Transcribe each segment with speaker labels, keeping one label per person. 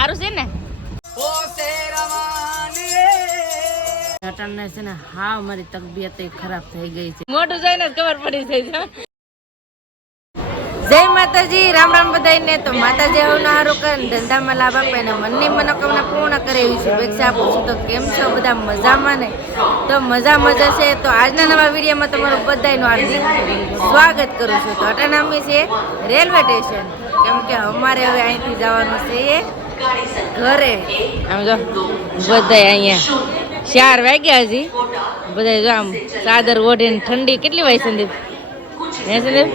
Speaker 1: સારું છે ને? છે ને હા મારી તબિયત ખરાબ થઈ ગઈ છે. મોટું જોઈને ખબર પડી થઈ છે. જય માતાજી રામ રામ બધાઈને તો માતાજી હવે હારું કરે ધંધામાં લાભ આપે ને મનની મનોકામના પૂર્ણ કરે એવી શુભેચ્છા આપું છું. તો કેમ છો બધા મજામાં ને? તો મજા મજા છે તો આજના નવા વિડીયોમાં તમારું બધાનું હાર્દિક સ્વાગત કરું છું. તો અટાણામી છે રેલવે સ્ટેશન. કેમ કે અમારે હવે અહીંથી જવાનું છે. ઘરે. આમ જો બધા અહીંયા. ચાર વાગ્યા હજી. બધા જો આમ ચાદર ઓઢીને ઠંડી કેટલી વાય સંદીપ? હે સંદીપ?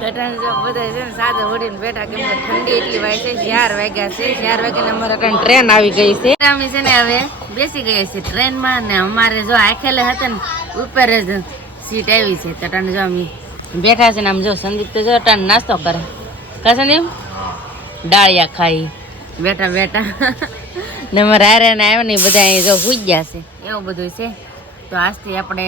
Speaker 1: બધા છે ને સાદર ઓઢીને બેઠા કેમ કે ઠંડી એટલી વાય છે ચાર વાગ્યા છે. ચાર વાગ્યાને અમારે અટાણે ટ્રેન આવી ગઈ છે. અમે છે ને હવે બેસી ગયા છે ટ્રેનમાં ને અમારે જો આખેલે હતા ને ઉપર જ સીટ આવી છે. તો જો અમે બેઠા છે ને આમ જો સંદીપ તો જો નાસ્તો કરે. કા સંદીપ ડાળિયા ખાઈ. બેઠા બેઠા ને અમારે હારે ને આવ્યો ને બધા અહીં જો હુઈ ગયા છે. એવું બધું છે? તો આજથી આપણે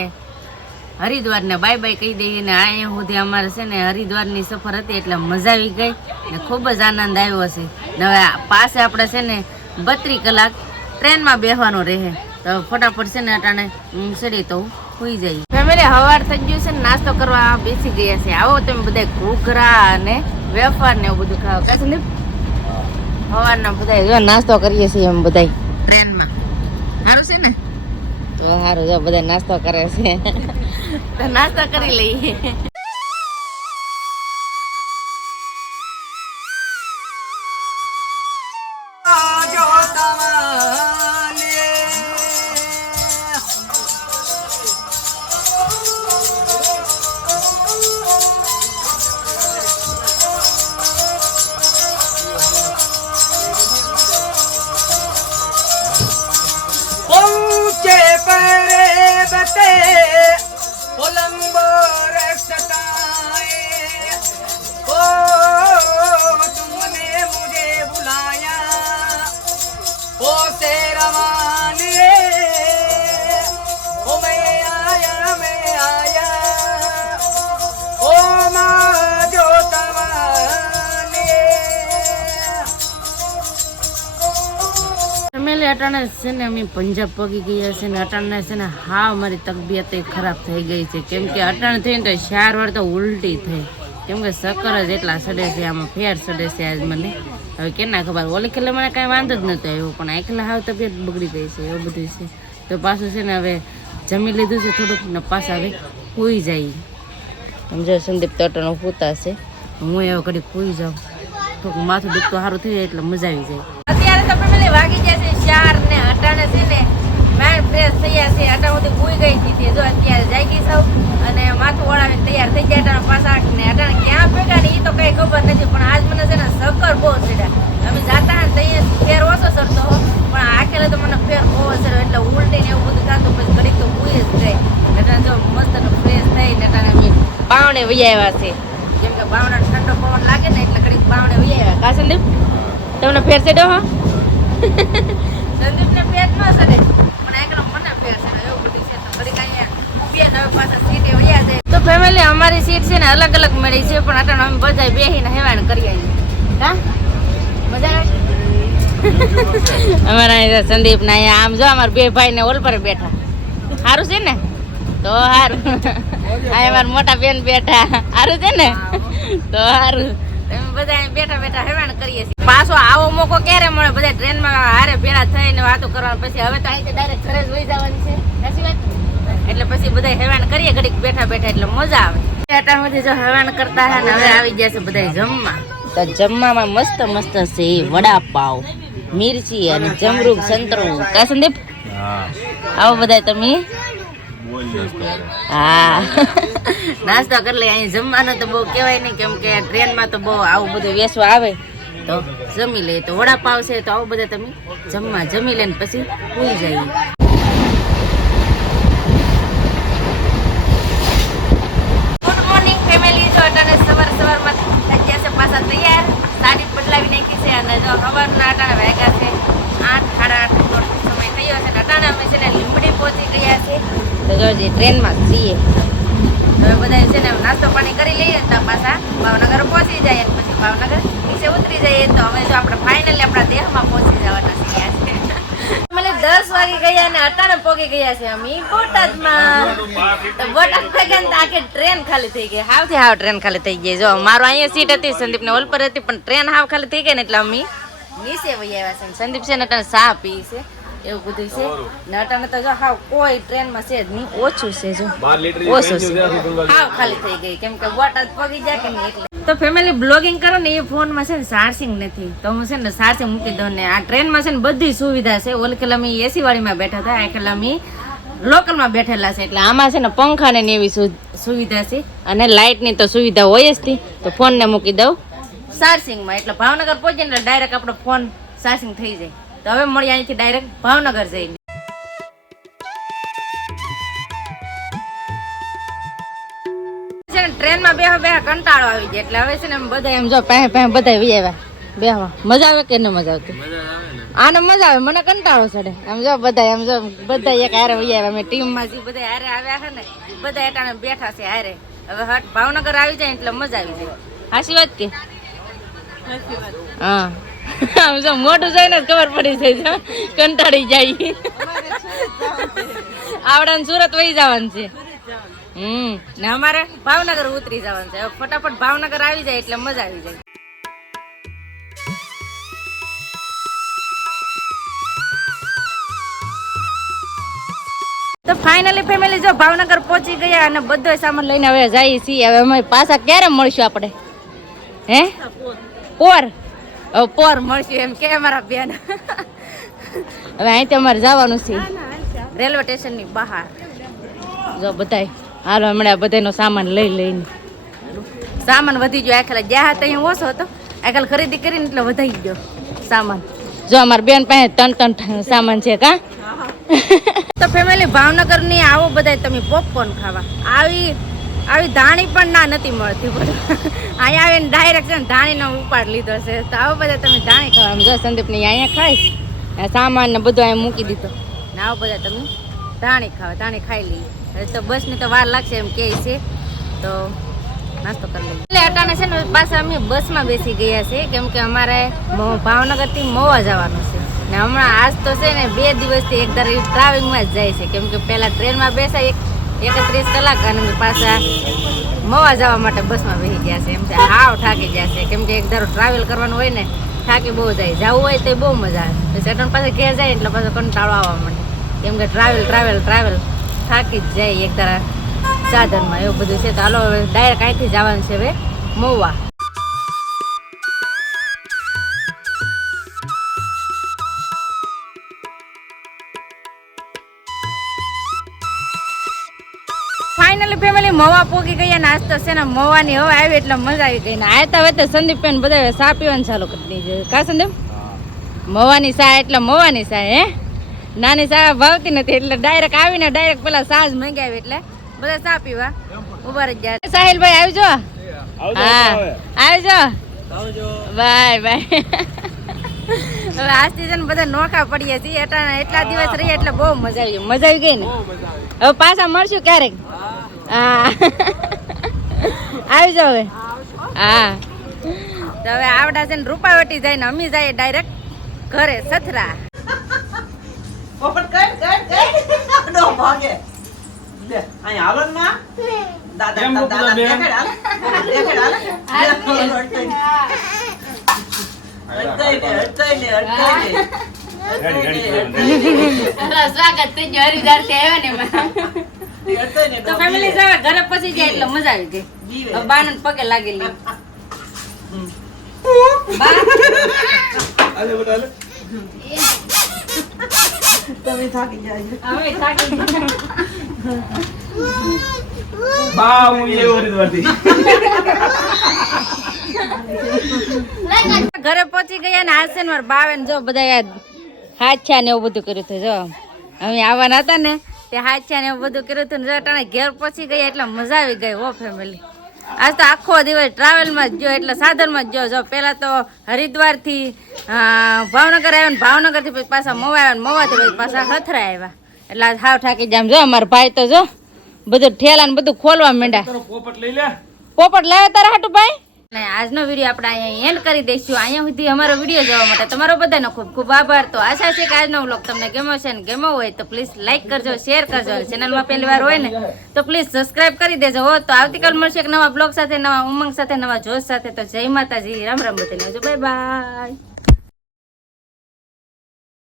Speaker 1: હરિદ્વારને બાય બાય કહી દઈએ ને અહીંયા સુધી અમારે છે ને હરિદ્વારની સફર હતી એટલે મજા આવી ગઈ ને ખૂબ જ આનંદ આવ્યો છે. ને હવે પાસે આપણે છે ને બત્રીસ કલાક ટ્રેનમાં બેસવાનું રહે. તો ફટાફટ છે ને અટાણે હું સડી તો સુઈ જઈએ ફેમિલી હવાર થઈ ગયું છે ને નાસ્તો કરવા બેસી ગયા છે. આવો તમે બધા ઘૂઘરા અને વેફર ને એવું બધું ખાવ. કાશે ને સવારના બધા જો નાસ્તો કરીએ છીએ એમ બધા ટ્રેનમાં સારું છે ને? તો સારું જો બધા નાસ્તો કરે છે. તો નાસ્તો કરી લઈએ. અટાણે છે ને અમે પંજાબ પગી ગયા છે ને અટાણે છે ને હા મારી તબિયત ખરાબ થઈ ગઈ છે. કેમ કે અટાણે થઈને તો ચાર વાર તો ઉલટી થઈ. કેમ કે શક્કર જ એટલા સડે છે, આમાં ફેર સડે છે આજ મને. હવે કેના ખબર, ઓલી ખેલે મને કાંઈ વાંધો જ નતો આવ્યો, પણ એકલા હાવ તબિયત બગડી ગઈ છે, એવું બધું છે. તો પાછું છે ને હવે જમી લીધું છે થોડુંક, ને પાછા હવે પૂઈ જાય. સમજો સંદીપ તટનો પૂતા છે, હું એવો ઘડી કૂઈ જાઉં. થોડુંક માથું દુખતું સારું થઈ જાય એટલે મજા આવી જાય. અત્યારે તો ફેમિલી વાગી છે ચાર ને અટાણે છે ને. માઇન્ડ ફ્રેશ થયા છે અટાણ સુધી ભૂઈ ગઈ હતી તે જો અત્યારે જાગી સૌ અને માથું ઓળાવીને તૈયાર થઈ ગયા અટાણા પાછા ને અટાણે ક્યાં ભેગા ને એ તો કઈ ખબર નથી પણ આજ મને છે ને સકર બહુ ચડ્યા. અમે જાતા ને તૈયાર ફેર ઓછો સરતો હો પણ આખેલે તો મને ફેર બહુ અસર એટલે ઉલટી ને એવું બધું થતું પછી ઘડીક તો ભૂઈ જ જાય એટલે જો મસ્ત ફ્રેશ થઈ ને અટાણે અમે બાવણે વહી આવ્યા છે જેમ કે બાવણા ઠંડો પવન લાગે ને એટલે ઘડીક બાવણે વહી આવ્યા. કા સંદીપ? તમને ફેર ચડ્યો હા? સંદીપને ફેર ન સડે પણ એકલો મને પેટ સડે એવું બધું છે તો ઘડીક અહીંયા બે નવે પાછા સીટે વયા જાય તો ફેમિલી અમારી સીટ છે ને અલગ અલગ મળી છે પણ અટાણે અમે બધા બેસીને હેવાણ કરી આવીએ. હા? મજા આવે? અમારા અહીંયા સંદીપ ના અહીંયા આમ જો અમારા બે ભાઈ ને ઓલ પર બેઠા. સારું છે ને? તો સારું અહીંયા અમારા મોટા બેન બેઠા. સારું છે ને? તો સારું અમે બધા બેઠા બેઠા હેવાણ કરીએ છીએ. પાછો આવો મોકો ક્યારે મળે? બધા ટ્રેનમાં હારે ભેળા થઈને વાતો કરવાનું. પછી હવે તો અહીંથી ડાયરેક્ટ ઘરે જ વહી જવાની છે. સાચી વાત? એટલે પછી બધા હેવાણ કરીએ ઘડીક બેઠા બેઠા એટલે મજા આવે. સુધી જો હેવાણ કરતા હે ને હવે આવી ગયા છે બધા જમવા. તો જમવામાં મસ્ત મસ્ત છે વડાપાવ મિરચી અને જમરૂક સંતરું. કા સંદીપ? આવો બધા તમે. હા. નાસ્તો કરી લે અહીં જમવાનું તો બહુ કહેવાય નહીં કેમ કે ટ્રેનમાં તો બહુ આવું બધું વેસવા આવે. તો જમી લે તો વડાપાવ છે તો આવું બધા તમે. જમવા જમી લે ને પછી ભૂલી જઈએ ગુડ મોર્નિંગ ફેમિલી જો અટાણે સવાર સવારમાં થઈ ગયા છે પાછા તૈયાર સાડી બદલાવી નાખી જો સવારના અટાણે વાગ્યા છે. આઠ, સાડા આઠ નો સમય થયો છે અટાણા અમે છે ને લીંબડી પહોંચી ગયા છે તો જો ટ્રેનમાં જઈએ હવે બધા છે ને નાસ્તો પાણી કરી લઈએ તો પાછા ભાવનગર પહોંચી જાય પછી ભાવનગર નીચે ઉતરી જઈએ. તો હવે જો આપણે ફાઇનલી આપણા દેહમાં પહોંચી જવાના છીએ દસ વાગે ગયા અને અટાણે પોગી ગયા છે અમે. બોટાદમાં. તો બોટાદ ગયા આખી ટ્રેન ખાલી થઈ ગઈ? હાવથી હાવ ટ્રેન ખાલી થઈ ગઈ. જો, મારો અહીંયા સીટ હતી સંદીપ ને ઓલ પર હતી, પણ ટ્રેન હાવ ખાલી થઈ ગઈ ને એટલે અમે નીચે વહી આવ્યા છે. સંદીપ છે ને અટાણે પી છે એવું બધું છે. ને તો જો હાવ કોઈ ટ્રેનમાં છે જ નહીં ઓછું છે જો. ઓછું છે. હાવ ખાલી થઈ ગઈ. કેમ કે બોટાદ પગી જાય કે નહીં એટલે. તો ફેમિલી બ્લોગિંગ કરો ને એ ફોનમાં છે ને ચાર્જિંગ નથી. તો હું છે ને ચાર્જિંગ મૂકી દઉં ને આ ટ્રેનમાં છે ને બધી સુવિધા છે. ઓલ કલા અમે એસી વાળીમાં બેઠા હતા આ અમે લોકલમાં બેઠેલા છે. એટલે આમાં છે ને પંખા ને એવી સુવિધા છે. અને લાઇટની તો સુવિધા હોય જ થી તો ફોનને મૂકી દઉં. ચાર્જિંગમાં એટલે ભાવનગર પહોંચીએ એટલે ડાયરેક્ટ આપણો ફોન સારસિંગ થઈ જાય. તો હવે મળીએ અહીંથી ડાયરેક્ટ ભાવનગર જઈને. ટ્રેનમાં બેહવા બેહવા કંટાળો આવી જાય. એટલે હવે છે ને બધા એમ જો પહે પહે બધા વી આવ્યા. બેહવા મજા આવે કે ન મજા આવતી? આને મજા આવે મને કંટાળો ચડે. આમ જો બધા એમ જો બધા એક હારે વી આવ્યા. અમે ટીમમાં જે બધા હારે આવ્યા છે ને. બધા એટાણે બેઠા છે હારે. હવે હટ ભાવનગર આવી જાય એટલે મજા આવી જાય. હાસી વાત કે? હા. આમ જો મોટું જોઈને જ ખબર પડી જાય છે. કંટાળી જાય. આવડા સુરત વહી જવાનું છે. હમ. ને અમારે ભાવનગર ઉતરી જવાનું છે. ફટાફટ ભાવનગર આવી જાય એટલે મજા આવી જાય. તો ફાઇનલી ફેમિલી જો ભાવનગર પહોંચી ગયા અને બધો સામાન લઈને હવે જઈએ છીએ. હવે અમે પાછા ક્યારે મળશું આપણે? હે? પોર. પોર મળશે એમ કે મારા બેન. હવે અહીં અમારે જવાનું છે. રેલવે સ્ટેશનની બહાર. જો બધાય હાલો હમણાં બધાનો સામાન લઈ લઈને. સામાન વધી ગયો. આખેલા જ્યાં હતા અહીંયા ઓછો હતો. આખેલ ખરીદી કરીને એટલે વધાઈ ગયો સામાન. જો અમારા બેન પાસે ત્રણ ત્રણ સામાન છે કા? તો ફેમિલી ભાવનગરની આવો બધા તમે પોપકોર્ન ખાવા. આવી આવી ધાણી પણ ના નથી મળતી બધું અહીંયા આવીને ડાયરેક્ટ છે ને ધાણીનો ઉપાડ લીધો છે. તો આવો બધા તમે ધાણી ખાવા. આમ સંદીપ ને અહીંયા ખાઈશ સામાન ને બધું અહીંયા મૂકી દીધો. ને આવો બધા તમે ધાણી ખાવા. ધાણી ખાઈ લઈએ. હવે તો બસની તો વાર લાગશે એમ કે છે. તો નાસ્તો કરી લઈએ. એટલે અટાણે છે ને પાછા અમે બસમાં બેસી ગયા છે. કેમ કે અમારે ભાવનગરથી મોવા જવાનું છે. ને હમણાં આજ તો છે ને બે દિવસથી એકદર ટ્રાવેલિંગમાં જ જાય છે. કેમ કે પહેલાં ટ્રેનમાં બેસા એક એકત્રીસ કલાક અને પાછા મવા જવા માટે બસમાં બેસી ગયા છે. એમ છે, હાવ થાકી ગયા છે. કેમ કે એક ધારો ટ્રાવેલ કરવાનું હોય ને, થાકી બહુ જાય. જવું હોય તો બહુ મજા આવે. સેટન પાસે ઘેર જાય એટલે પાછો કંટાળો આવવા માંડે. કેમ કે ટ્રાવેલ ટ્રાવેલ ટ્રાવેલ થાકી જ જાય એક ધારા સાધનમાં. એવું બધું છે. તો હાલો, હવે ડાયરેક્ટ અહીંથી જવાનું છે હવે મહુવા ફેમિલી મવા પોકી ગયા નાસ્તો છે ને મવાની હવા આવી એટલે મજા આવી ગઈ. ને આયતા હવે તો સંદીપ બેન બધા સા પીવાનું ચાલુ કરી દીધું કા સંદીપ? મવાની સા એટલે મવાની સા હે? નાની સા ભાવતી નથી એટલે ડાયરેક્ટ આવીને ડાયરેક્ટ પેલા સાજ મંગાવી એટલે બધા સા પીવા. ઊભા રહી ગયા. સાહિલભાઈ આવજો. હા. આવજો. Bye bye. હવે આ છે ને બધા નોખા પડીએ છીએ. એટલા એટલા દિવસ રહીએ એટલે બહુ મજા આવી મજા આવી ગઈ ને? હવે પાછા મળશું ક્યારેક? હા. આવી જાવ હા. તો હવે આવડા છે ને રૂપાવટી જાય ને અમી જાય ડાયરેક્ટ ઘરે સથરા. સ્વાગત થઈ ગયું હરિદાર કહેવાય. ને તો ફેમિલી જાવે ઘરે પછી જાય એટલે મજા આવી ગઈ
Speaker 2: જીવે.
Speaker 1: બાને પગે લાગેલી
Speaker 2: તમે થાકી જાય
Speaker 1: હવે થાકી
Speaker 3: બા હું એવું રીતવાથી
Speaker 1: ઘરે પહોંચી ગયા ને હાસે ને મારા બાવે ને જો બધા યાદ હાથ્યા ને એવું બધું કર્યું હતું જો. અમે આવવાના હતા ને તે હાથ્યા ને એવું બધું કર્યું હતું ને ઘેર પહોંચી ગયા એટલે મજા આવી ગઈ હો ફેમિલી આજ તો આખો દિવસ ટ્રાવેલમાં જ જો એટલે સાધનમાં જ જો જો પહેલાં તો હરિદ્વારથી ભાવનગર આવ્યા ને ભાવનગરથી પછી પાછા મવા આવ્યા ને મવાથી પછી પાછા હથરા આવ્યા. એટલે આજ હાવ થાકી જામ. જો અમારા ભાઈ તો જો બધું ઠેલા ને બધું ખોલવા માંડ્યા.
Speaker 3: પોપટ લઈ લે.
Speaker 1: પોપટ લાવ્યા તારા હાટુ ભાઈ આજનો વીડિયો આપણે અહીંયા એન્ડ કરી દઈશું. અહીંયા સુધી અમારો વીડિયો જોવા માટે તમારો બધાનો ખૂબ ખૂબ આભાર. તો આશા છે કે આજનો વ્લોગ તમને ગમ્યો છે ને ગમ્યો હોય તો પ્લીઝ લાઇક કરજો શેર કરજો. ચેનલમાં પહેલી વાર હોય ને, તો પ્લીઝ સબસ્ક્રાઇબ કરી દેજો હો. તો આવતીકાલ મળશે એક નવા બ્લોગ સાથે, નવા ઉમંગ સાથે, નવા જોશ સાથે. તો જય માતાજી. રામ રામ બધાને. આવજો. Bye by